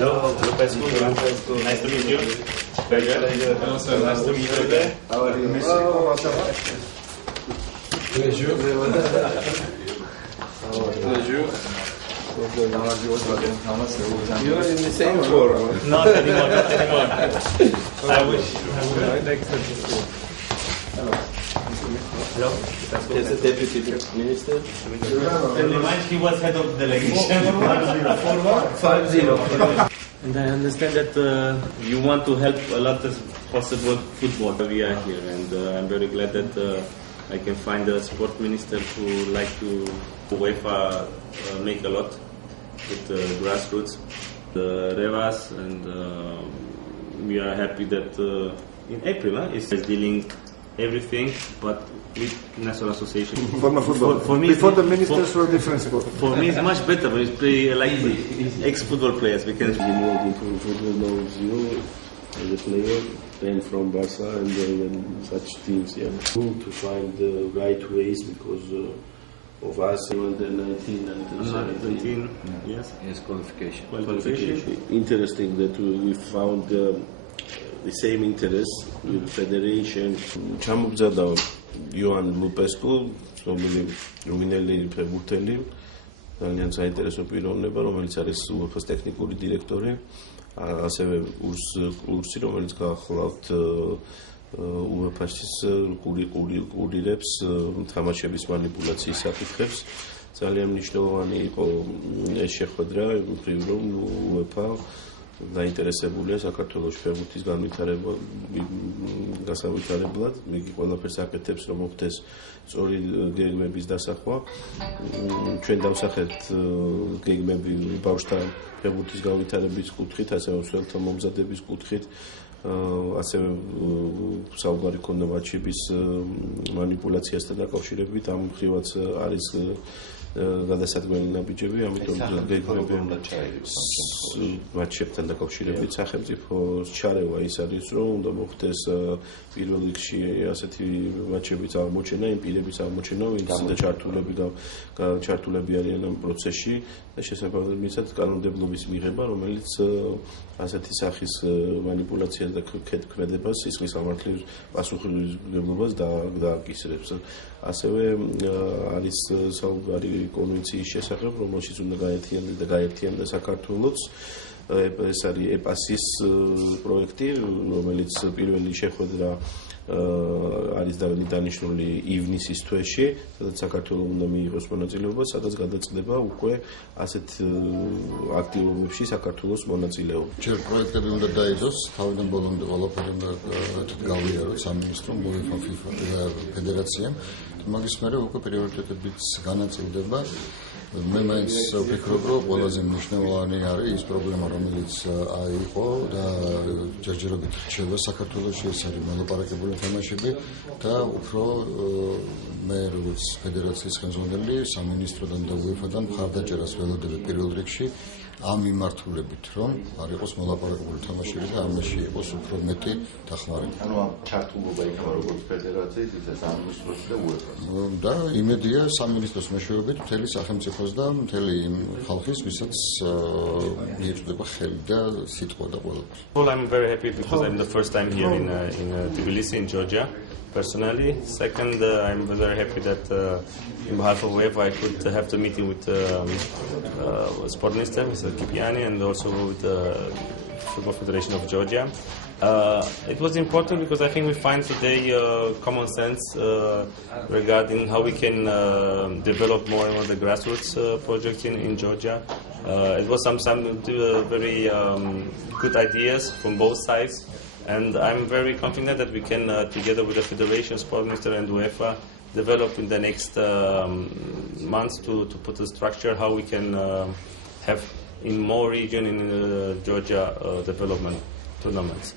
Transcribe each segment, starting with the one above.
Hello, Lupescu. Nice to meet you. Pleasure. Hello, sir. Nice to meet you. How are you? Pleasure. Pleasure. You are in the same form. Not anymore, not anymore. I wish. Hello. Yes, the deputy minister. He was head of delegation. 5-0. And I understand that you want to help a lot as possible football. We are here, and I'm very glad that I can find a sport minister who like to UEFA make a lot with the grassroots, the Revas, and we are happy that in April is dealing everything, but with National Association. For me, before the ministers were different. For me, it's much better when it's play like ex-football players. Because involved in football knows you as a player, and from Barca and such teams. Yeah, to find the right ways because of us under 19 and 17. Yes, qualification. Interesting that we found the same interest with federation. ჩამოგზავნა იოან ლუპესკუ, რუმინელი ფეხბურთელი, ძალიან საინტერესო პიროვნება, რომელიც არის UEFA-ს ტექნიკური დირექტორი, ასევე კურსი, რომელიც გაახლავთ UEFA-ს კურირებს თამაშების манипуляციის საკითხებს. ძალიან მნიშვნელოვანი იყო ეს შეხვედრა, იმით რომ UEFA დაინტერესებულია საქართველოს ფეხბურთის განვითარებლად, იგი ყველაფერს აკეთებს, რომ მოხდეს სწორი გეგმების დასახვა. ჩვენ დავსახეთ გეგმები ბავშვთა ფეხბურთის განვითარების კუთხით, ასევე მსვლელთა მომზადების კუთხით, ასევე საუბარი ქონდა მატჩების манипуляციასთან დაკავშირებით, ამ მხრივაც არის გადასადგმელი ნაბიჯები, ამიტომ გეგმები მატჩებთან დაკავშირებით სახელმწიფოს ჩარევა ის არის, რომ უნდა მოხდეს პირველ რიგში ასეთი მატჩების აღმოჩენა, იმ პირების აღმოჩენა, ვინც ჩართულები არიან ამ პროცესში და შესაბამისად კანონმდებლობის მიღება, რომელიც ასეთი სახის манипуляციას და ქმედებას, სისხლის სამართლის პასუხისმგებლობას დააკისრებს. ასევე არის საუბარი კონვენციის შესახებ, რომელშიც უნდა გაერთიანდა საქართველოს. ეს არის EPAS-ის პროექტი, რომელიც პირველი შეხვედრა არის დანიშნული ივნისის თვეში, სადაც საქართველოს უნდა მიიღოს მონაწილეობა, სადაც გადაწყდება უკვე ასეთ აქტივობებში საქართველოს მონაწილეობა. ჯერ პროექტები უნდა დაიძოს, თავიდან ბოლომდე ყველაფერი უნდა გავიაროთ სამინისტრომ, UEFA, FIFA და ფედერაციამ. მაგის მერე უკვე პრიორიტეტებიც განაწილდება. მე მაინც ვფიქრობ, რომ ყველაზე მნიშვნელოვანი არის ის პრობლემა, რომელიც იყო და ჯერჯერობით რჩება საქართველოში, ეს არის მოლაპარაკებული თამაშები და უფრო მე როგორც ფედერაციის ხელმძღვანელი სამინისტროდან და UEFA-დან მხარდაჭერას ველოდები პირველ რიგში ამ მიმართულებით, რომ არ იყოს მოლაპარაკებული თამაშები და ამაში იყოს უფრო მეტი დახმარება. ანუ ამ ჩართულობა იქნება როგორც ფედერაციის, ისე სამინისტროს და UEFA-ს. და იმედია სამინისტროს მეშვეობით მთელი სახელმწიფოს და მთელი იმ ხალხის, ვისაც მიეწოდება ხელი და სიტყვა და ყველაფერი. Well, I'm very happy because I'm the first time here in Tbilisi, in Georgia. Personally, second, I'm very happy that in behalf of UEFA I could have the meeting with Sport Minister, Mr. Kipiani, and also with the Football Federation of Georgia. It was important because I think we find today common sense regarding how we can develop more and more the grassroots project in Georgia. It was some very good ideas from both sides. And I'm very confident that we can, together with the Federation, Sport Minister and UEFA, develop in the next months to put a structure how we can have in more region in Georgia development tournaments.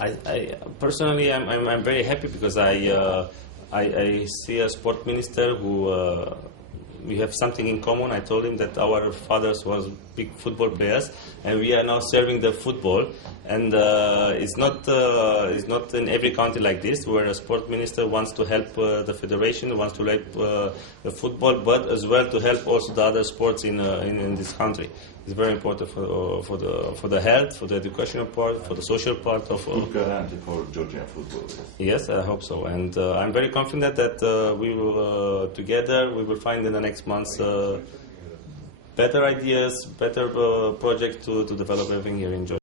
I personally, I'm very happy because I see a sport minister who we have something in common. I told him that our fathers was big football players, and we are now serving the football. And it's not in every country like this, where a sport minister wants to help the federation, wants to help the football, but as well to help also the other sports in this country. It's very important for the health, for the educational part, for the social part of. Good guarantee for Georgian football. Yes, I hope so, and I'm very confident that we will together we will find in the next months better ideas, better projects to develop everything here in Georgia.